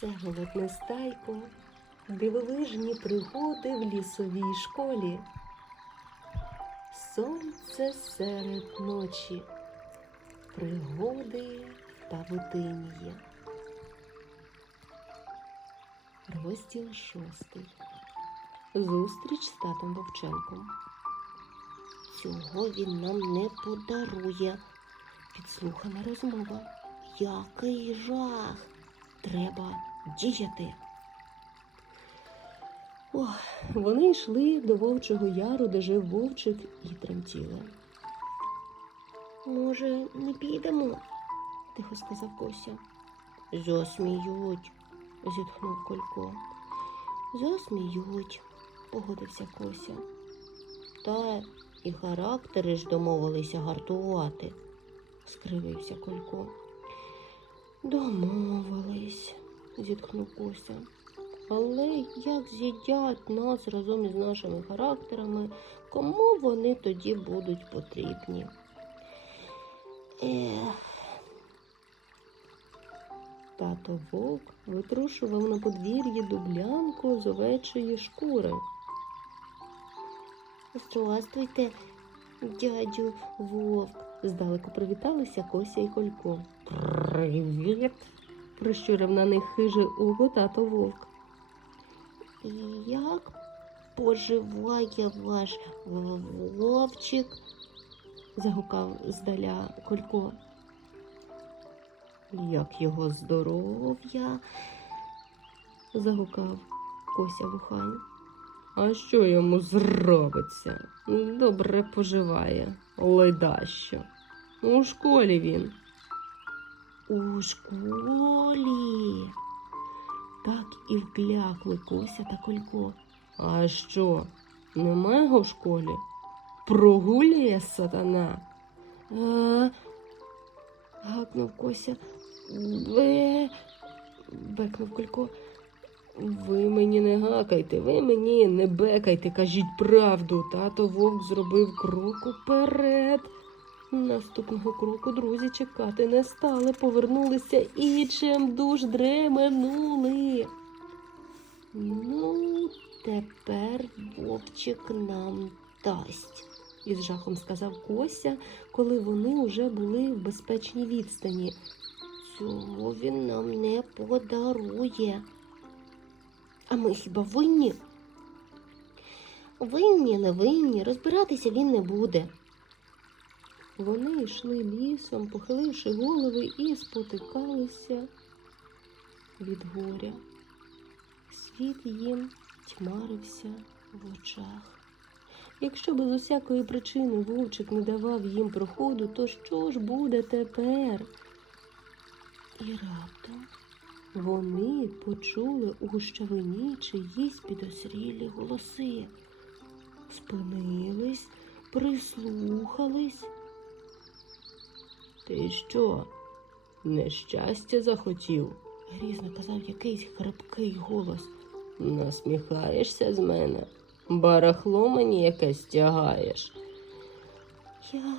Всеволод Нестайко, дивовижні пригоди в лісовій школі. Сонце серед ночі, пригоди та Павутин'є. Розділ шостий. Зустріч з татом Вовченком. Цього він нам не подарує. Підслухана розмова. Який жах! Треба діяти. Ох, вони йшли до вовчого яру, де жив вовчик, і тремтіли. Може, не підемо? тихо сказав Кося. Засміють, зітхнув Колько. Засміють, погодився Кося. Та і характери ж домовилися гартувати, скривився Колько. Домовились, зітхнув Кося. Але як з'їдять нас разом із нашими характерами, кому вони тоді будуть потрібні? Ех. Тато вовк витрушував на подвір'ї дублянку з овечої шкури. Здравствуйте, дядю вовк, здалеку привіталися Кося і Колько. Привіт, прищурив на них хиже око тато вовк. Як поживає ваш вовчик? загукав здаля Колько. Як його здоров'я? загукав Кося Вухань. А що йому зробиться? Добре поживає, ледащо. У школі він. У школі. Так і вклякли Кося та Колько. А що? Немає його в школі? Прогулює сатана. А, гакнув Кося. Ви. бекнув Колько. Ви мені не гакайте, ви мені не бекайте, кажіть правду. Тато вовк зробив крок уперед. Наступного кроку друзі чекати не стали, повернулися і чимдуж дременули. Ну, тепер вовчик нам дасть, із жахом сказав Кося, коли вони уже були в безпечній відстані. Цього він нам не подарує. А ми хіба винні? Винні, не винні, розбиратися він не буде. Вони йшли лісом, похиливши голови і спотикалися від горя. Світ їм тьмарився в очах. Якщо без усякої причини вовчик не давав їм проходу, то що ж буде тепер? І раптом вони почули у гущавині чиїсь підозрілі голоси, спинились, прислухались. Ти що, нещастя захотів? грізно казав якийсь хрипкий голос. Насміхаєшся з мене? Барахло мені якесь тягаєш. Я,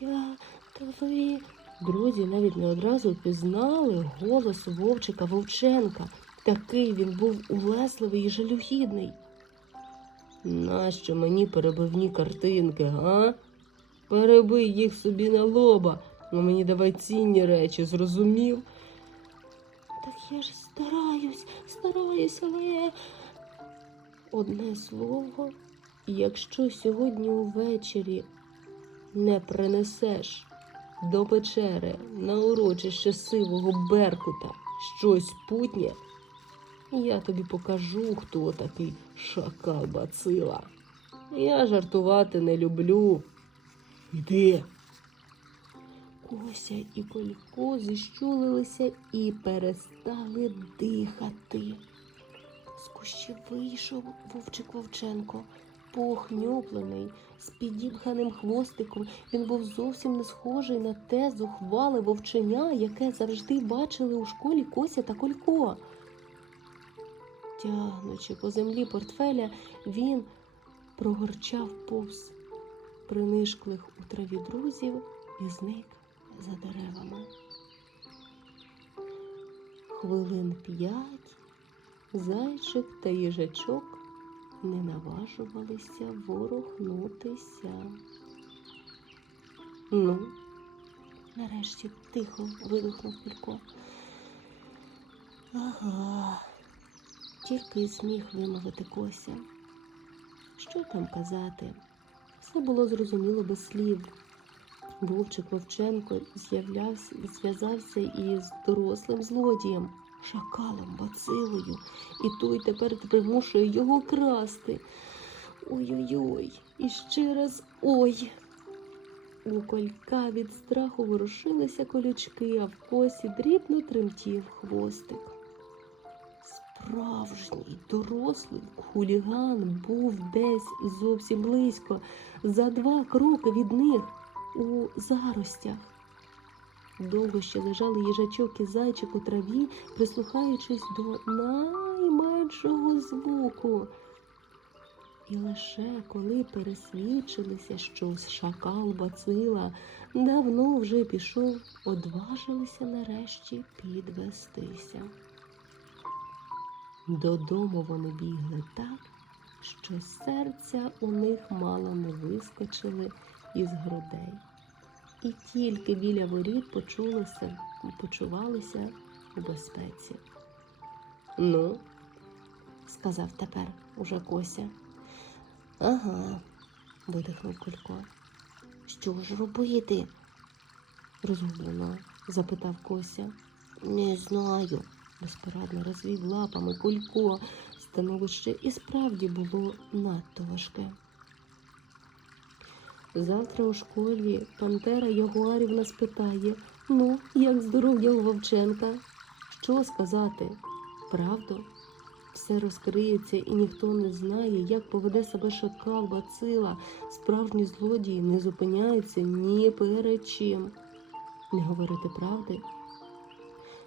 я, то ви. Друзі навіть не одразу впізнали голос вовчика Вовченка. Такий він був улесливий і жалюгідний. Нащо мені перебивні картинки, га? Перебий їх собі на лоба, ну мені давай цінні речі, зрозумів? Так я ж стараюсь, стараюсь, але одне слово, якщо сьогодні увечері не принесеш до печери на урочище сивого беркута щось путнє, я тобі покажу, хто такий шакал бацила. Я жартувати не люблю. Йди. Кося і Колько зіщулилися і перестали дихати. З кущі вийшов вовчик Вовченко, похнюплений, з підіпханим хвостиком. Він був зовсім не схожий на те зухвале вовченя, яке завжди бачили у школі Кося та Колько. Тягнучи по землі портфеля, він прогорчав повз принишклих у траві друзів і зник за деревами. Хвилин п'ять зайчик та їжачок не наважувалися ворухнутися. Ну, нарешті тихо видихнув Кілько. Ага, тільки й зміг вимовити Кося. Що там казати? Все було зрозуміло без слів. Вовчик Вовченко зв'язався із дорослим злодієм, шакалом Бацилою, і той тепер примушує його красти. Ой-ой-ой, і ще раз ой. У колька від страху ворушилися колючки, а в косі дрібно тремтів хвостик. Справжній дорослий хуліган був десь зовсім близько, за два кроки від них у заростях. Довго ще лежали їжачок і зайчик у траві, прислухаючись до найменшого звуку. І лише коли пересвідчилися, що шакал бацила давно вже пішов, одважилися нарешті підвестися. Додому вони бігли так, що серця у них мало не вискочили із грудей. І тільки біля воріт почулося, почувалися у безпеці. Ну, сказав тепер уже Кося. Ага, видихнув Колько. Що ж робити? розгублено запитав Кося. Не знаю, безпорадно розвів лапами Колько. Становище і справді було надто важке. Завтра у школі Пантера Ягуарівна спитає, ну, як здоров'я у Вовченка? Що сказати? Правду? Все розкриється, і ніхто не знає, як поведе себе шакал бацила. Справжні злодії не зупиняються ні перед чим. Не говорити правди?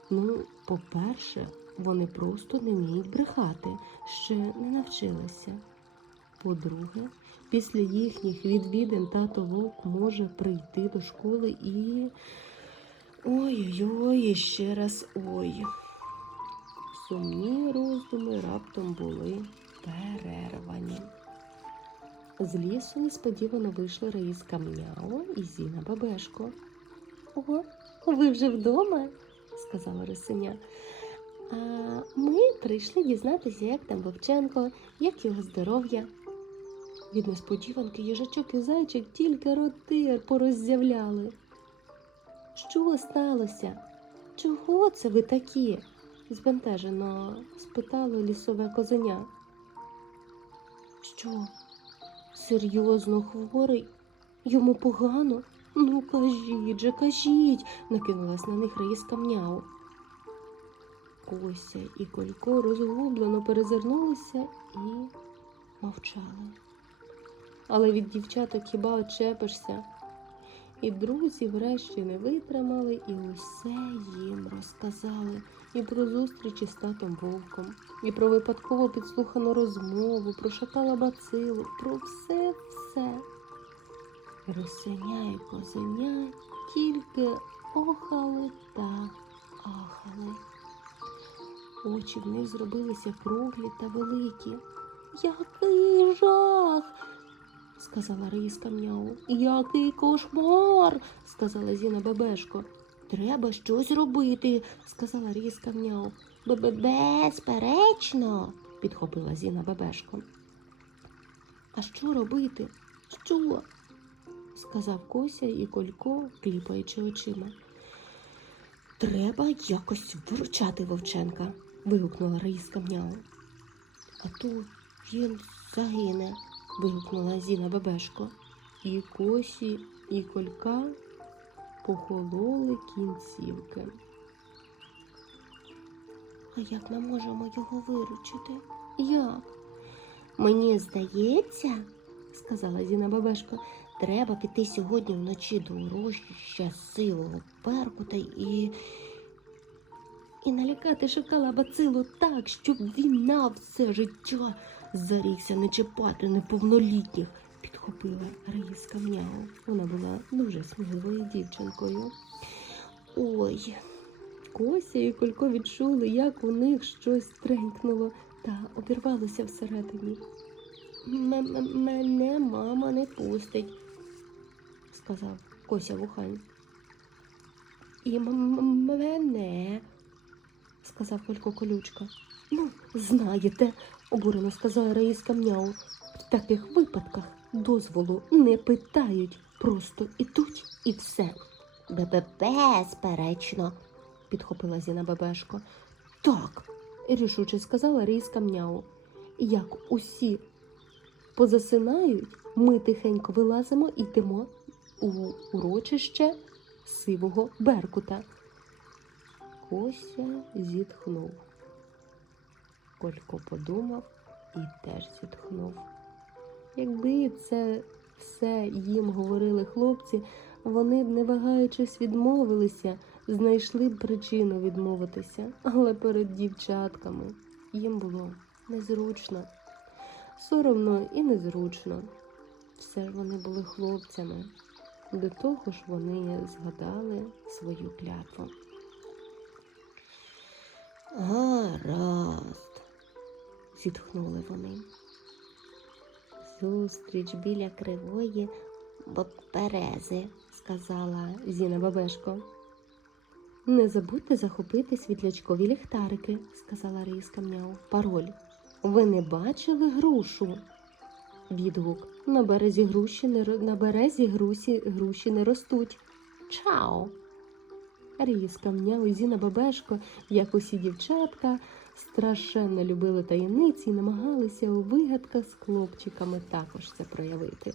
Ну, по-перше, вони просто не вміють брехати, ще не навчилися. По-друге, після їхніх відвідин тато вовк може прийти до школи і. Ой-ой-ой, і ще раз ой. Сумні роздуми раптом були перервані. З лісу несподівано вийшли Раїска Мняо і Зіна Бабешко. Ого, ви вже вдома? сказала Росиня. А ми прийшли дізнатися, як там Вовченко, як його здоров'я. Від несподіванки їжачок і зайчик тільки роти пороззявляли. Що сталося? Чого це ви такі? збентежено спитало лісове козеня. Що? Серйозно хворий? Йому погано? Ну, кажіть же, кажіть, накинулась на них Раїска Мняу. Кося і Колько розгублено перезирнулися і мовчали. Але від дівчаток хіба очепишся? І друзі врешті не витримали і усе їм розказали. І про зустрічі з татом вовком, і про випадково підслухану розмову, про шакала бацилу, про все-все. Росиня і козеня тільки охали та ахали. Очі в них зробилися круглі та великі. Який жах! Сказала Раїска М'яу. Який кошмар, сказала Зіна Бебешко. Треба щось робити, сказала Різка М'яу. Безперечно, підхопила Зіна Бебешко. А що робити? Що? сказав Кося і Колько, кліпаючи очима. Треба якось виручати Вовченка, вигукнула Раїска М'яу. А то він загине, вигукнула Зіна Бебешко. І Косі, і Колька похололи кінцівки. А як ми можемо його виручити? Як? Мені здається, сказала Зіна Бабешко, треба піти сьогодні вночі до урожища силого перкута і. І налякати шакала бацилу так, щоб він на все життя зарікся не чіпати неповнолітніх, підхопила Раїска Мняу. Вона була дуже сміливою дівчинкою. Ой, Кося і Колько відчули, як у них щось тренькнуло та обірвалося всередині. «М- м- Мене мама не пустить, сказав Кося Вухань. І мене, сказав Колько Колючка. Ну, знаєте, обурено сказала Раїска Мняу. В таких випадках дозволу не питають, просто ідуть і все. Безперечно, підхопила Зіна Бебешко. Так, рішуче сказала Рійська Мняу. Як усі позасинають, ми тихенько вилазимо і йдемо у урочище сивого Беркута. Кося зітхнув. Колько подумав і теж зітхнув. Якби це все їм говорили хлопці, вони б, не вагаючись, відмовилися, знайшли б причину відмовитися, але перед дівчатками їм було незручно, соромно і незручно. Все ж вони були хлопцями. До того ж вони згадали свою клятву. Гаразд, зітхнули вони. Зустріч біля кривої берези, сказала Зіна Бабешко. Не забудьте захопити світлячкові ліхтарики, сказала Рийська Мняу. Пароль. Ви не бачили грушу? Відгук. На березі груші не на березі грусі, груші не ростуть. Чао! Різка Мняу Зіна Бабешко, як усі дівчатка, страшенно любили таємниці і намагалися у вигадках з хлопчиками також це проявити.